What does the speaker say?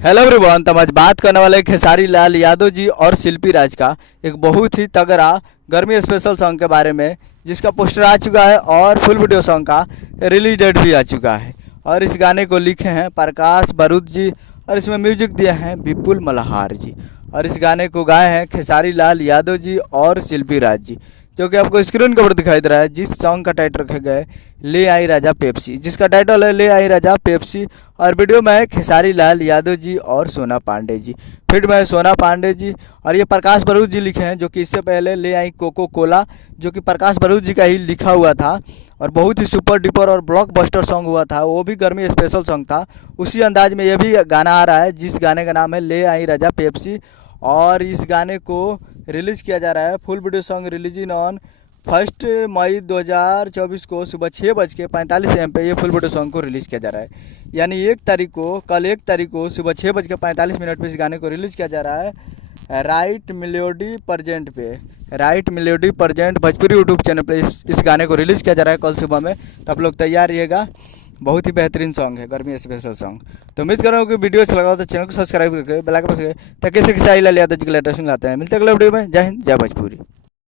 Hello everyone. तो हम आज बात करने वाले हैं खेसारी लाल यादव जी और शिल्पी राज का एक बहुत ही तगड़ा गर्मी स्पेशल सॉन्ग के बारे में, जिसका पोस्टर आ चुका है और फुल वीडियो सॉन्ग का रिलीज डेट भी आ चुका है। और इस गाने को लिखे हैं प्रकाश बारूद जी और इसमें म्यूजिक दिए हैं विपुल मल्हार जी। और इस गाने को गाए हैं खेसारी लाल यादव जी और शिल्पी राज जी, जो कि आपको स्क्रीन के ऊपर दिखाई दे रहा है। जिस सॉन्ग का टाइटल रखे गए ले आई राजा पेप्सी, जिसका टाइटल है ले आई राजा पेप्सी। और वीडियो में है खेसारी लाल यादव जी और सोना पांडे जी, फिर में है सोना पांडे जी। और ये प्रकाश बारूद जी लिखे हैं, जो कि इससे पहले ले आई कोको कोला, जो कि प्रकाश बारूद जी का ही लिखा हुआ था और बहुत ही सुपर डुपर और ब्लॉकबस्टर सॉन्ग हुआ था। वो भी गर्मी स्पेशल सॉन्ग था। उसी अंदाज में ये भी गाना आ रहा है, जिस गाने का नाम है ले आई राजा पेप्सी। और इस गाने को रिलीज़ किया जा रहा है। Full video song releasing on 1 मई 2024 को सुबह 6:45 AM पे ये फुल वीडियो सॉन्ग को रिलीज़ किया जा रहा है। यानी 1 तारीख को, कल 1 तारीख को सुबह 6:45 पे इस गाने को रिलीज़ किया जा रहा है राइट मेलोडी प्रेजेंट पे। Right melody present Bhojpuri YouTube channel पे इस गाने को रिलीज़ किया जा रहा है कल सुबह में। तो आप लोग तैयार रहिएगा। बहुत ही बेहतरीन सॉन्ग है, गर्मी स्पेशल सॉन्ग। तो उम्मीद कर रहा हूँ कि वीडियो अच्छा लगा तो चैनल को सब्सक्राइब करके बेल आइकन प्रेस करें ताकि खेसारी लाल यादव जी के लेटेस्ट लाते हैं। मिलते हैं अगले वीडियो में। जय हिंद, जय भोजपुरी।